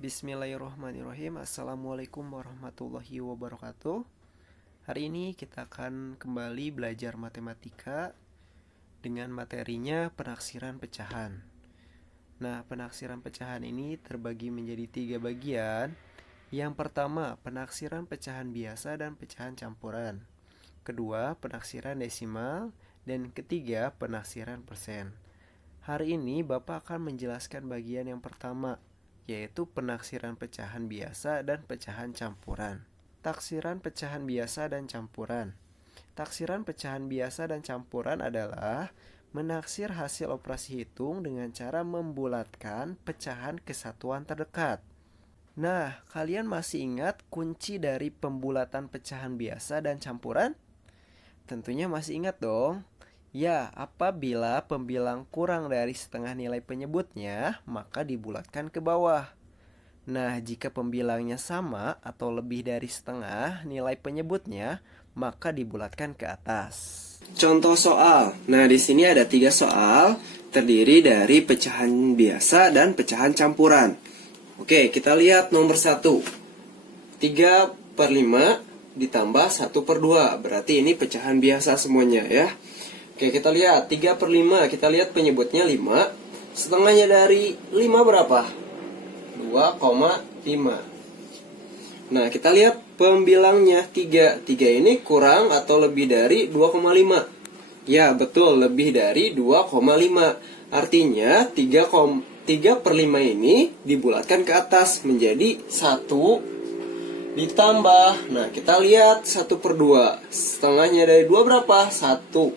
Bismillahirrahmanirrahim. Assalamualaikum warahmatullahi wabarakatuh. Hari ini kita akan kembali belajar matematika dengan materinya penaksiran pecahan. Nah, penaksiran pecahan ini terbagi menjadi 3 bagian. Yang pertama, penaksiran pecahan biasa dan pecahan campuran. Kedua, penaksiran desimal. Dan ketiga, penaksiran persen. Hari ini Bapak akan menjelaskan bagian yang pertama, yaitu penaksiran pecahan biasa dan pecahan campuran. Taksiran pecahan biasa dan campuran. Taksiran pecahan biasa dan campuran adalah menaksir hasil operasi hitung dengan cara membulatkan pecahan ke satuan terdekat. Nah, kalian masih ingat kunci dari pembulatan pecahan biasa dan campuran? Tentunya masih ingat dong. Ya, apabila pembilang kurang dari setengah nilai penyebutnya, maka dibulatkan ke bawah. Nah, jika pembilangnya sama atau lebih dari setengah nilai penyebutnya, maka dibulatkan ke atas. Contoh soal. Nah, di sini ada 3 soal, terdiri dari pecahan biasa dan pecahan campuran. Oke, kita lihat nomor 1. 3/5 ditambah 1/2. Berarti ini pecahan biasa semuanya ya. Oke, kita lihat 3/5. Kita lihat penyebutnya 5. Setengahnya dari 5 berapa? 2,5. Nah, kita lihat pembilangnya 3. 3 ini kurang atau lebih dari 2,5? Ya, betul, lebih dari 2,5. Artinya 3/5 ini dibulatkan ke atas menjadi 1 ditambah. Nah, kita lihat 1/2. Setengahnya dari 2 berapa? 1.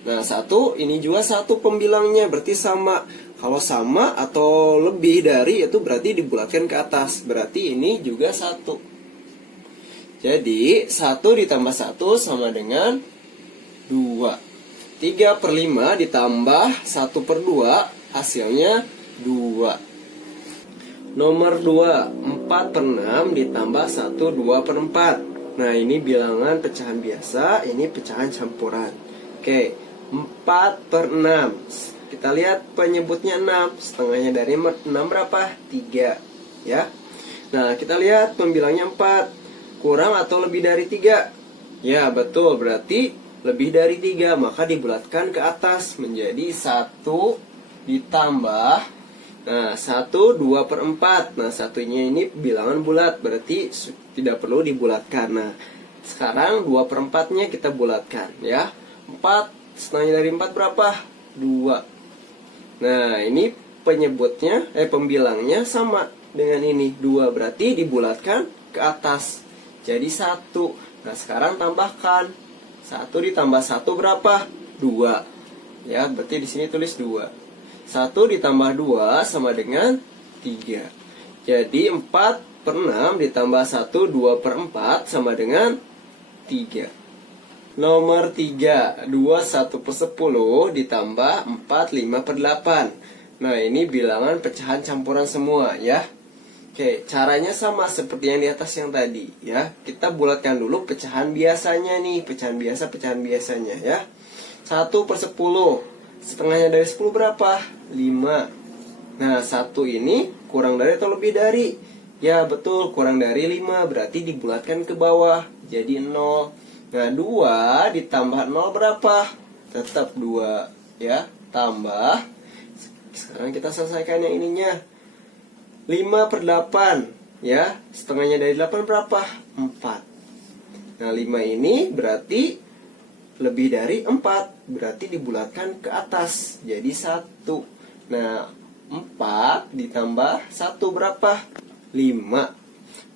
Nah, 1 ini juga 1 pembilangnya, berarti sama. Kalau sama atau lebih dari itu berarti dibulatkan ke atas. Berarti ini juga 1. Jadi 1 ditambah 1 sama dengan 2. 3/5 ditambah 1/2 hasilnya 2. Nomor 2, 4/6 ditambah 1 2/4. Nah, ini bilangan pecahan biasa, ini pecahan campuran. Oke, 4/6. Kita lihat penyebutnya 6. Setengahnya dari 6 berapa? 3. Ya. Nah, kita lihat pembilangnya 4. Kurang atau lebih dari 3? Ya, betul. Berarti lebih dari 3. Maka dibulatkan ke atas menjadi 1 ditambah. Nah, 1 2/4. Nah, satunya ini bilangan bulat. Berarti tidak perlu dibulatkan. Nah, sekarang 2/4-nya kita bulatkan ya. 4, setengahnya dari 4 berapa? 2. Nah, ini pembilangnya sama dengan ini 2, berarti dibulatkan ke atas jadi 1. Nah, sekarang tambahkan 1 ditambah 1 berapa? 2. Ya, berarti di sini tulis 2. 1 ditambah 2 sama dengan 3. Jadi 4/6 ditambah 1 2/4 sama dengan 3. Nomor 3, 2 1/10 ditambah 4 5/8. Nah, ini bilangan pecahan campuran semua ya. Oke, caranya sama seperti yang di atas yang tadi ya. Kita bulatkan dulu pecahan biasanya nih, pecahan biasanya ya. 1/10. Setengahnya dari 10 berapa? 5. Nah, 1 ini kurang dari atau lebih dari? Ya, betul, kurang dari 5, berarti dibulatkan ke bawah jadi 0. Nah, 2 ditambah 0 berapa? Tetap 2 ya. Tambah. Sekarang kita selesaikan yang ininya. 5/8 ya. Setengahnya dari 8 berapa? 4. Nah, 5 ini berarti lebih dari 4. Berarti dibulatkan ke atas jadi 1. Nah, 4 ditambah 1 berapa? 5.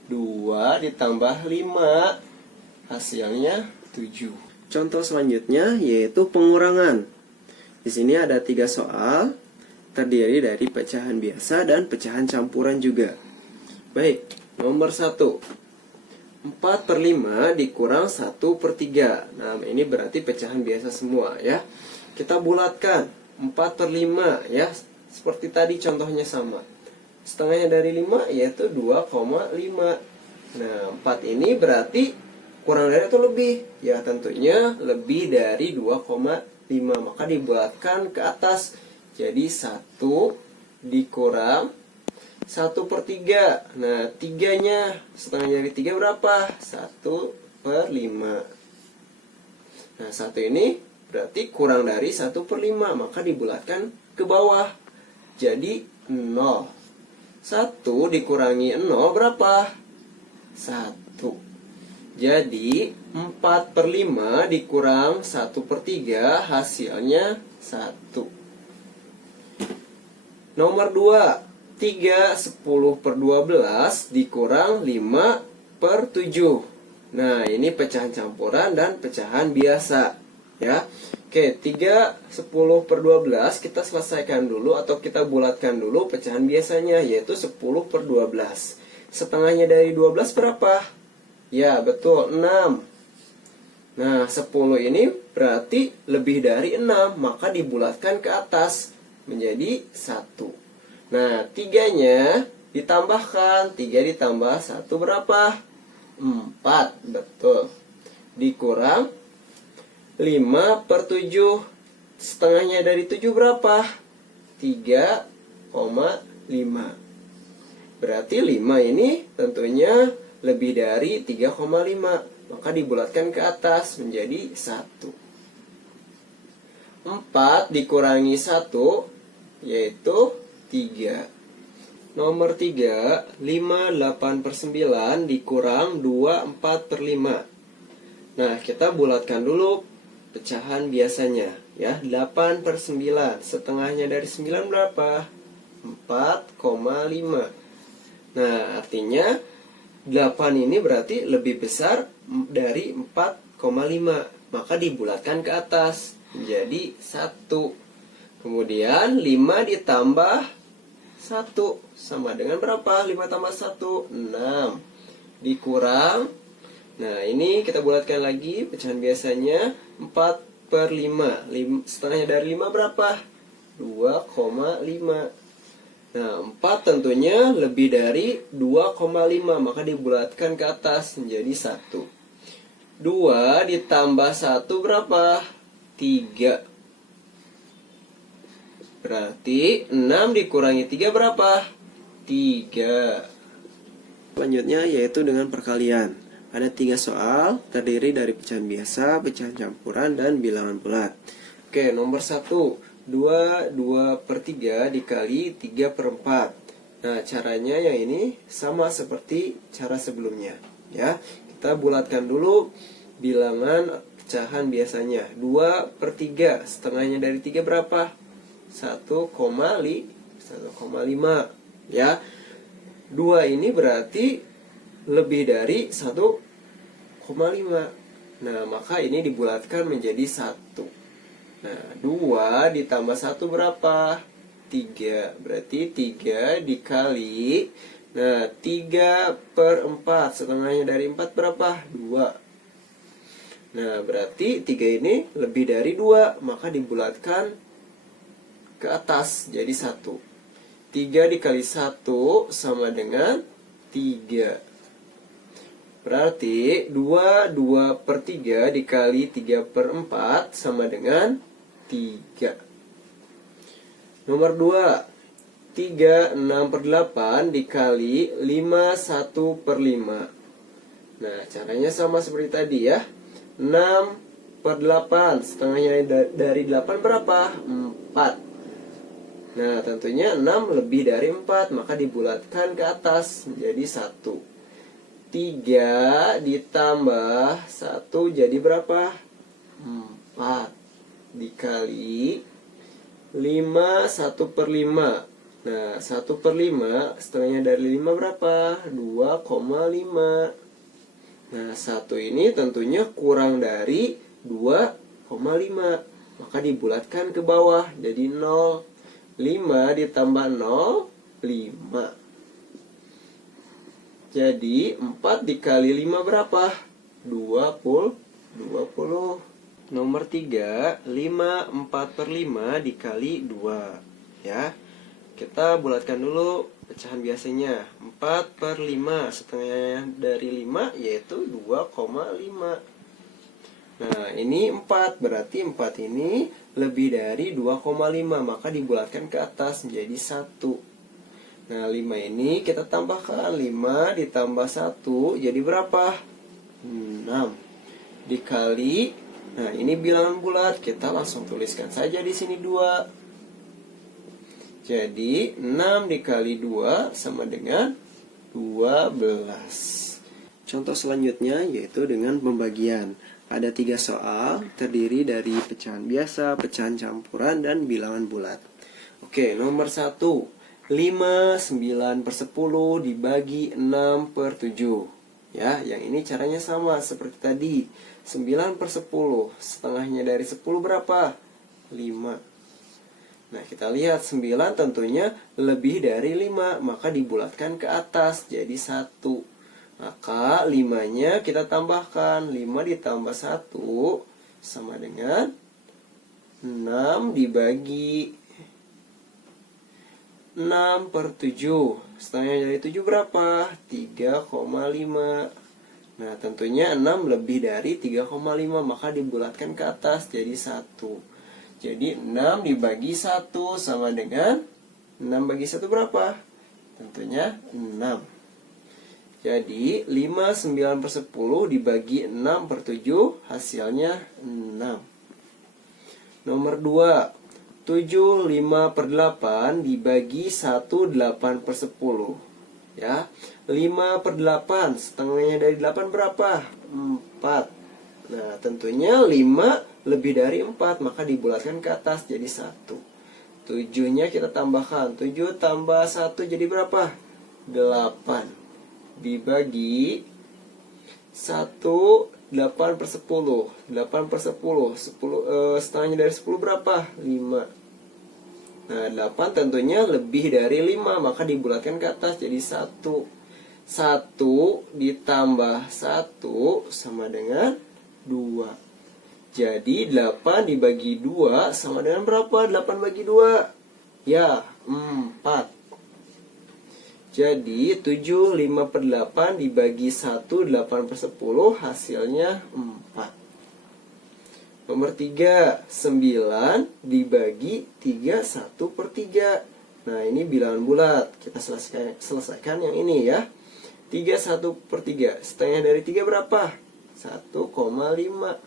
2 ditambah 5 hasilnya 7. Contoh selanjutnya yaitu pengurangan. Di sini ada 3 soal, terdiri dari pecahan biasa dan pecahan campuran juga. Baik, nomor 1. 4/5 dikurang 1/3. Nah, ini berarti pecahan biasa semua ya. Kita bulatkan 4/5 ya. Seperti tadi contohnya sama. Setengahnya dari 5 yaitu 2,5. Nah, 4 ini berarti kurang dari atau lebih? Ya, tentunya lebih dari 2,5. Maka dibulatkan ke atas. Jadi 1 dikurang 1/3. Nah, 3-nya setengah dari 3 berapa? 1/5. Nah, 1 ini berarti kurang dari 1/5, maka dibulatkan ke bawah. Jadi 0. 1 dikurangi 0 berapa? 1. Jadi 4/5 dikurang 1/3 hasilnya 1. Nomor 2, 3 10/12 dikurang 5/7. Nah, ini pecahan campuran dan pecahan biasa, ya. Oke, 3 10/12 kita selesaikan dulu atau kita bulatkan dulu pecahan biasanya, yaitu 10/12. Setengahnya dari 12 berapa? Ya, betul, 6. Nah, 10 ini berarti lebih dari 6, maka dibulatkan ke atas menjadi 1. Nah, 3-nya ditambahkan. 3 ditambah 1 berapa? 4, betul. Dikurang 5/7. Setengahnya dari 7 berapa? 3,5. Berarti 5 ini tentunya lebih dari 3,5. Maka dibulatkan ke atas menjadi 1. 4 dikurangi 1 yaitu 3. Nomor 3, 5/8/9 dikurang 24/5. Nah, kita bulatkan dulu pecahan biasanya, ya. 8/9. Setengahnya dari 9 berapa? 4,5. Nah, artinya 8 ini berarti lebih besar dari 4,5. Maka dibulatkan ke atas menjadi 1. Kemudian 5 ditambah 1 sama dengan berapa? 5 tambah 1, 6. Dikurang. Nah, ini kita bulatkan lagi pecahan biasanya 4/5. Setengahnya dari 5 berapa? 2,5. Nah, 4 tentunya lebih dari 2,5, maka dibulatkan ke atas menjadi 1. 2 ditambah 1 berapa? 3. Berarti 6 dikurangi 3 berapa? 3. Selanjutnya yaitu dengan perkalian. Ada 3 soal, terdiri dari pecahan biasa, pecahan campuran, dan bilangan bulat. Oke, nomor 1. 2/3 dikali 3/4. Nah, caranya yang ini sama seperti cara sebelumnya, ya. Kita bulatkan dulu bilangan pecahan biasanya. 2/3, setengahnya dari 3 berapa? 1,5, ya. 2 ini berarti lebih dari 1,5. Nah, maka ini dibulatkan menjadi 1. Nah, 2 ditambah 1 berapa? 3. Berarti 3 dikali. Nah, 3/4. Setengahnya dari 4 berapa? 2. Nah, berarti 3 ini lebih dari 2. Maka dibulatkan ke atas jadi 1. 3 dikali 1 sama dengan 3. Berarti 2/3 dikali 3/4 sama dengan 3. Nomor 2, 3/6/8 dikali 5/1/5. Nah, caranya sama seperti tadi, ya. 6/8. Setengahnya dari 8 berapa? 4. Nah, tentunya 6 lebih dari 4, maka dibulatkan ke atas menjadi 1. 3 ditambah 1 jadi berapa? 4. Dikali 5/1/5. Nah, 1/5 setengahnya dari 5 berapa? 2,5. Nah, 1 ini tentunya kurang dari 2,5. Maka dibulatkan ke bawah jadi 0. 5 ditambah 0, 5. Jadi 4 dikali 5 berapa? 20. Nomor 3, 5/4/5 dikali 2. Ya. Kita bulatkan dulu pecahan biasanya. 4/5. Setengahnya dari 5 yaitu 2,5. Nah, ini 4. Berarti 4 ini lebih dari 2,5, maka dibulatkan ke atas menjadi 1. Nah, 5 ini kita tambahkan 5 ditambah 1 jadi berapa? 6 dikali. Nah, ini bilangan bulat, kita langsung tuliskan saja di sini 2. Jadi 6 dikali 2 sama dengan 12. Contoh selanjutnya yaitu dengan pembagian. Ada 3 soal terdiri dari pecahan biasa, pecahan campuran, dan bilangan bulat. Oke, nomor 1. 5 9/10 dibagi 6/7. Ya, yang ini caranya sama seperti tadi. 9/10, setengahnya dari 10 berapa? 5. Nah, kita lihat 9 tentunya lebih dari 5, maka dibulatkan ke atas jadi 1. Maka 5-nya kita tambahkan, 5 ditambah 1 sama dengan 6 dibagi 6/7. Setengahnya dari 7 berapa? 3,5. Nah, tentunya 6 lebih dari 3,5, maka dibulatkan ke atas jadi 1. Jadi 6 dibagi 1 sama dengan 6 bagi 1 berapa? Tentunya 6. Jadi 5 9/10 dibagi 6/7 hasilnya 6. Nomor 2. 7 5/8 dibagi 1 8/10. Ya, 5/8, setengahnya dari 8 berapa? 4. Nah, tentunya 5 lebih dari 4, maka dibulatkan ke atas jadi 1. 7-nya kita tambahkan, 7 tambah 1 jadi berapa? 8. Dibagi 1 8/10. 8/10, setengahnya dari 10 berapa? 5. Nah, 8 tentunya lebih dari 5, maka dibulatkan ke atas jadi 1. 1 ditambah 1 sama dengan 2. Jadi 8 dibagi 2 sama dengan berapa? 8 bagi 2. Ya, 4. Jadi 7 5/8 dibagi 1 8/10 hasilnya 4. Nomor 3. 9 dibagi 3 1/3. Nah, ini bilangan bulat. Kita selesaikan yang ini ya. 3 1/3. Setengah dari 3 berapa? 1,5.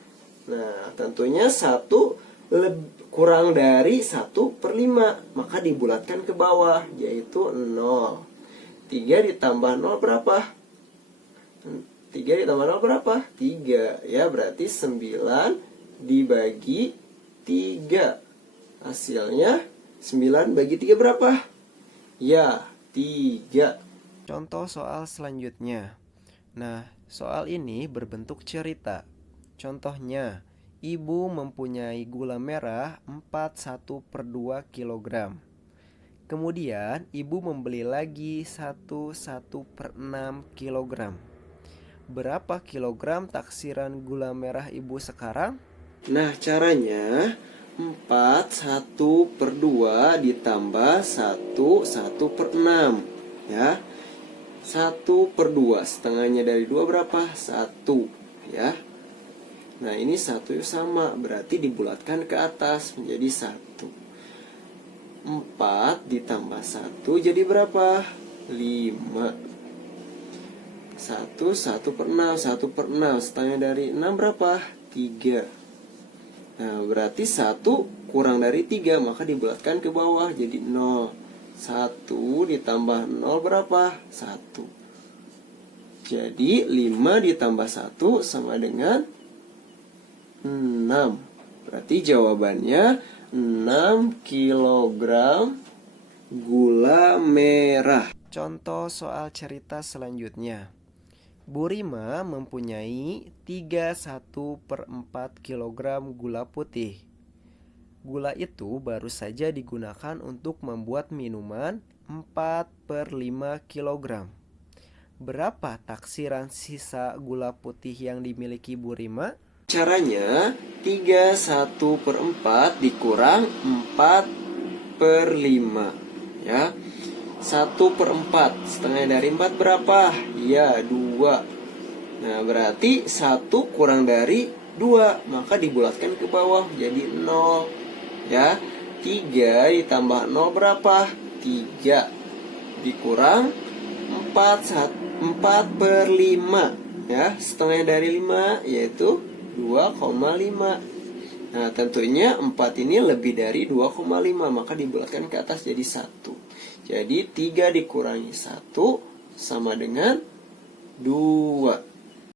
Nah, tentunya 1 kurang dari 1/5, maka dibulatkan ke bawah yaitu 0. 3 ditambah 0 berapa? 3 ditambah 0 berapa? 3. Ya, berarti 9 dibagi 3. Hasilnya 9 bagi 3 berapa? Ya, 3. Contoh soal selanjutnya. Nah, soal ini berbentuk cerita. Contohnya, ibu mempunyai gula merah 41/2 kg. Kemudian ibu membeli lagi 1/6 kg. Berapa kilogram taksiran gula merah ibu sekarang? Nah, caranya 41/2 ditambah 1/6. Ya, 1/2, setengahnya dari 2 berapa? 1. Ya. Nah, ini 1 sama, berarti dibulatkan ke atas menjadi 1. 4 ditambah 1 jadi berapa? 5. 1/6. 1/6, setengahnya dari 6 berapa? 3. Nah, berarti 1 kurang dari 3, maka dibulatkan ke bawah jadi 0. 1 ditambah 0 berapa? 1. Jadi 5 ditambah 1 sama dengan 6. Berarti jawabannya 6 kilogram gula merah. Contoh soal cerita selanjutnya. Bu Rima mempunyai 31/4 kg gula putih. Gula itu baru saja digunakan untuk membuat minuman 4/5 kg. Berapa taksiran sisa gula putih yang dimiliki Bu Rima? Caranya 31/4 dikurang 4/5. Ya, 1/4, setengah dari 4 berapa? Ya, 2. Nah, berarti 1 kurang dari 2, maka dibulatkan ke bawah jadi 0. Ya, 3 ditambah 0 berapa? 3. dikurang 4/5. Ya, setengah dari 5 yaitu 2,5. Nah, tentunya 4 ini lebih dari 2,5, maka dibulatkan ke atas jadi 1. Jadi 3 dikurangi 1 sama dengan 2.